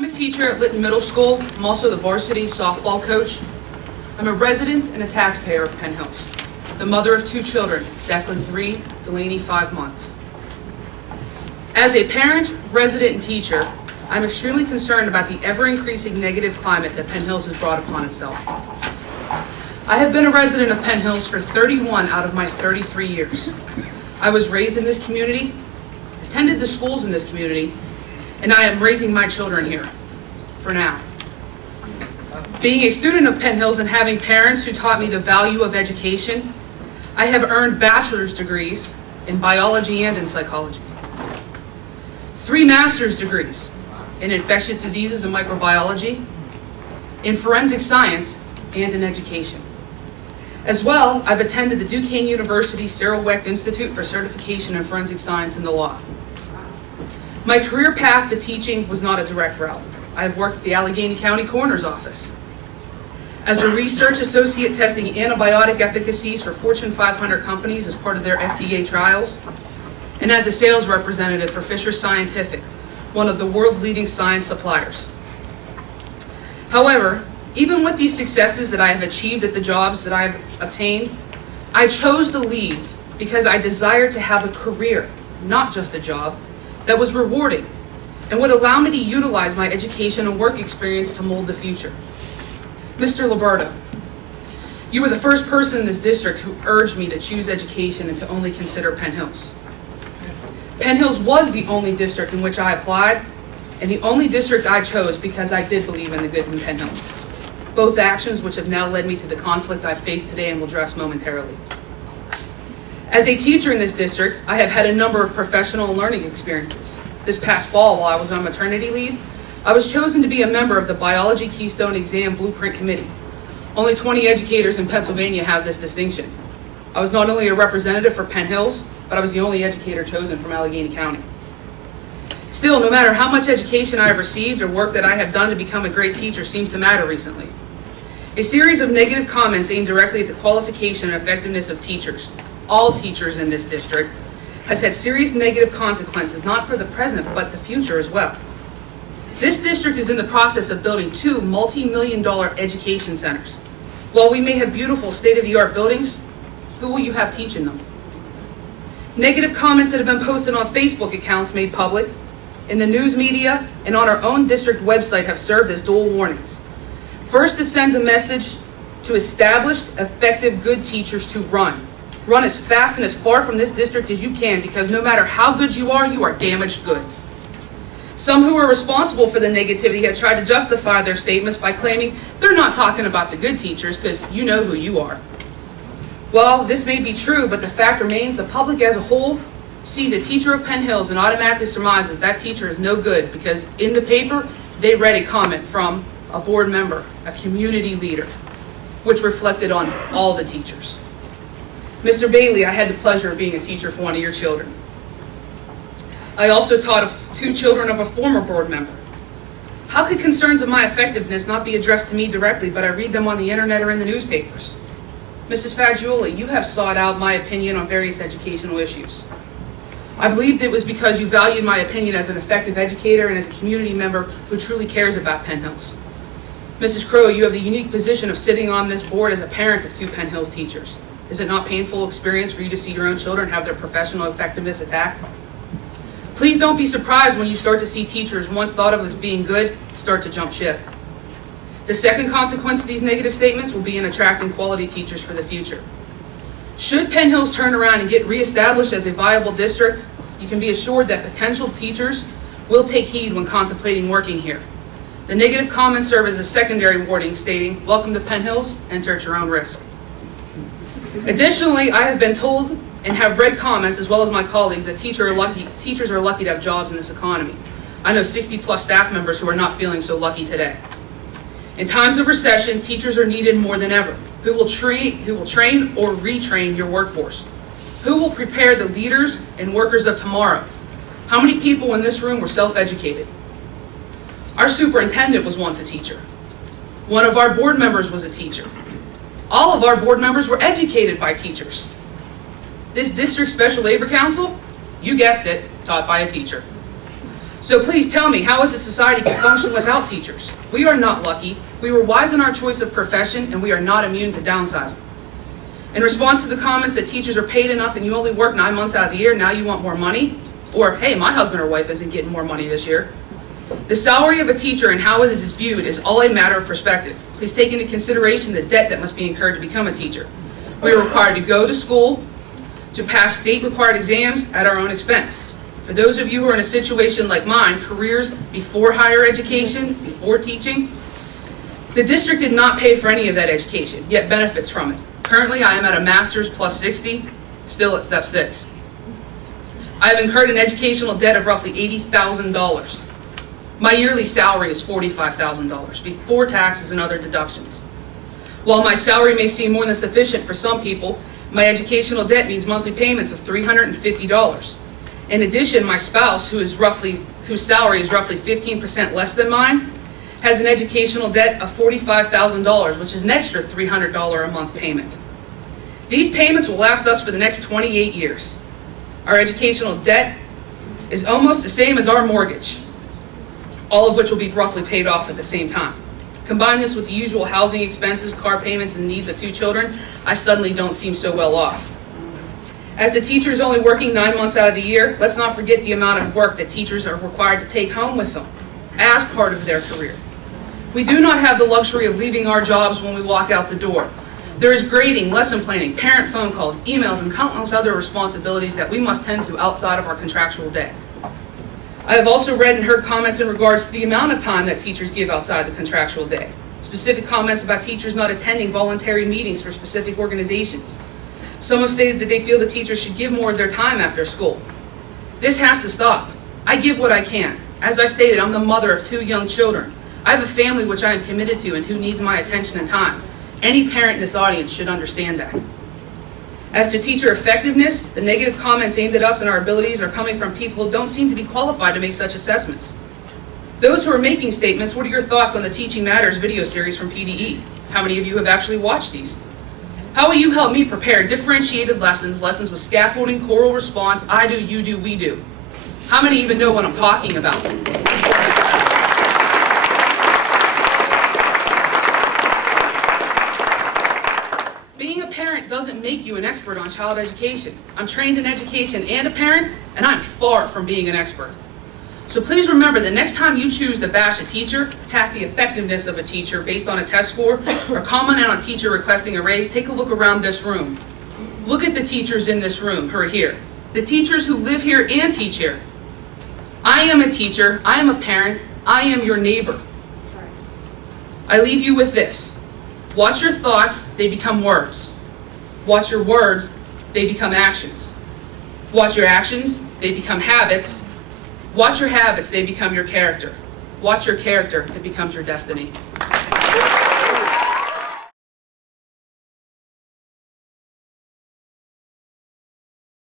I'm a teacher at Lytton Middle School. I'm also the varsity softball coach. I'm a resident and a taxpayer of Penn Hills, the mother of 2 children, Declan 3, Delaney 5 months. As a parent, resident, and teacher, I'm extremely concerned about the ever-increasing negative climate that Penn Hills has brought upon itself. I have been a resident of Penn Hills for 31 out of my 33 years. I was raised in this community, attended the schools in this community, and I am raising my children here, for now. Being a student of Penn Hills and having parents who taught me the value of education, I have earned bachelor's degrees in biology and in psychology, 3 master's degrees in infectious diseases and microbiology, in forensic science, and in education. As well, I've attended the Duquesne University Cyril Wecht Institute for Certification in Forensic Science and the Law. My career path to teaching was not a direct route. I have worked at the Allegheny County Coroner's Office as a research associate testing antibiotic efficacies for Fortune 500 companies as part of their FDA trials, and as a sales representative for Fisher Scientific, one of the world's leading science suppliers. However, even with these successes that I have achieved at the jobs that I have obtained, I chose to leave because I desired to have a career, not just a job, that was rewarding and would allow me to utilize my education and work experience to mold the future. Mr. Liberto, you were the first person in this district who urged me to choose education and to only consider Penn Hills. Penn Hills was the only district in which I applied, and the only district I chose because I did believe in the good in Penn Hills. Both actions which have now led me to the conflict I face today and will address momentarily. As a teacher in this district, I have had a number of professional and learning experiences. This past fall, while I was on maternity leave, I was chosen to be a member of the Biology Keystone Exam Blueprint Committee. Only 20 educators in Pennsylvania have this distinction. I was not only a representative for Penn Hills, but I was the only educator chosen from Allegheny County. Still, no matter how much education I have received or work that I have done to become a great teacher seems to matter recently. A series of negative comments aimed directly at the qualification and effectiveness of teachers, all teachers in this district, has had serious negative consequences, not for the present, but the future as well. This district is in the process of building 2 multi-million-dollar education centers. While we may have beautiful state-of-the-art buildings, who will you have teaching them? Negative comments that have been posted on Facebook accounts made public, in the news media, and on our own district website have served as dual warnings. First, it sends a message to established, effective, good teachers to run. Run as fast and as far from this district as you can, because no matter how good you are damaged goods. Some who are responsible for the negativity have tried to justify their statements by claiming they're not talking about the good teachers because you know who you are. Well, this may be true, but the fact remains the public as a whole sees a teacher of Penn Hills and automatically surmises that teacher is no good because in the paper they read a comment from a board member, a community leader, which reflected on all the teachers. Mr. Bailey, I had the pleasure of being a teacher for one of your children. I also taught 2 children of a former board member. How could concerns of my effectiveness not be addressed to me directly, but I read them on the internet or in the newspapers? Mrs. Fagioli, you have sought out my opinion on various educational issues. I believed it was because you valued my opinion as an effective educator and as a community member who truly cares about Penn Hills. Mrs. Crow, you have the unique position of sitting on this board as a parent of 2 Penn Hills teachers. Is it not a painful experience for you to see your own children have their professional effectiveness attacked? Please don't be surprised when you start to see teachers once thought of as being good start to jump ship. The second consequence of these negative statements will be in attracting quality teachers for the future. Should Penn Hills turn around and get reestablished as a viable district, you can be assured that potential teachers will take heed when contemplating working here. The negative comments serve as a secondary warning stating, welcome to Penn Hills, enter at your own risk. Additionally, I have been told and have read comments, as well as my colleagues, that teachers are lucky to have jobs in this economy. I know 60+ staff members who are not feeling so lucky today. In times of recession, teachers are needed more than ever. Who will train or retrain your workforce? Who will prepare the leaders and workers of tomorrow? How many people in this room were self-educated? Our superintendent was once a teacher. One of our board members was a teacher. All of our board members were educated by teachers. This district special labor council, you guessed it, taught by a teacher. So please tell me, how is a society to function without teachers? We are not lucky. We were wise in our choice of profession, and we are not immune to downsizing. In response to the comments that teachers are paid enough and you only work 9 months out of the year, now you want more money? Or, hey, my husband or wife isn't getting more money this year. The salary of a teacher and how it is viewed is all a matter of perspective. Please take into consideration the debt that must be incurred to become a teacher. We are required to go to school, to pass state-required exams at our own expense. For those of you who are in a situation like mine, careers before higher education, before teaching, the district did not pay for any of that education, yet benefits from it. Currently, I am at a master's plus 60, still at step 6. I have incurred an educational debt of roughly $80,000. My yearly salary is $45,000 before taxes and other deductions. While my salary may seem more than sufficient for some people, my educational debt means monthly payments of $350. In addition, my spouse, whose salary is roughly 15% less than mine, has an educational debt of $45,000, which is an extra $300 a month payment. These payments will last us for the next 28 years. Our educational debt is almost the same as our mortgage, all of which will be roughly paid off at the same time. Combine this with the usual housing expenses, car payments, and needs of 2 children, I suddenly don't seem so well off. As the teacher is only working 9 months out of the year, let's not forget the amount of work that teachers are required to take home with them as part of their career. We do not have the luxury of leaving our jobs when we walk out the door. There is grading, lesson planning, parent phone calls, emails, and countless other responsibilities that we must tend to outside of our contractual day. I have also read and heard comments in regards to the amount of time that teachers give outside the contractual day. Specific comments about teachers not attending voluntary meetings for specific organizations. Some have stated that they feel that teachers should give more of their time after school. This has to stop. I give what I can. As I stated, I'm the mother of 2 young children. I have a family which I am committed to and who needs my attention and time. Any parent in this audience should understand that. As to teacher effectiveness, the negative comments aimed at us and our abilities are coming from people who don't seem to be qualified to make such assessments. Those who are making statements, what are your thoughts on the Teaching Matters video series from PDE? How many of you have actually watched these? How will you help me prepare differentiated lessons with scaffolding, choral response, I do, you do, we do? How many even know what I'm talking about? Being a parent doesn't make you an expert on child education. I'm trained in education and a parent, and I'm far from being an expert. So please remember, the next time you choose to bash a teacher, attack the effectiveness of a teacher based on a test score, or comment on a teacher requesting a raise, take a look around this room. Look at the teachers in this room who are here. The teachers who live here and teach here. I am a teacher, I am a parent, I am your neighbor. I leave you with this. Watch your thoughts, they become words. Watch your words, they become actions. Watch your actions, they become habits. Watch your habits, they become your character. Watch your character, it becomes your destiny.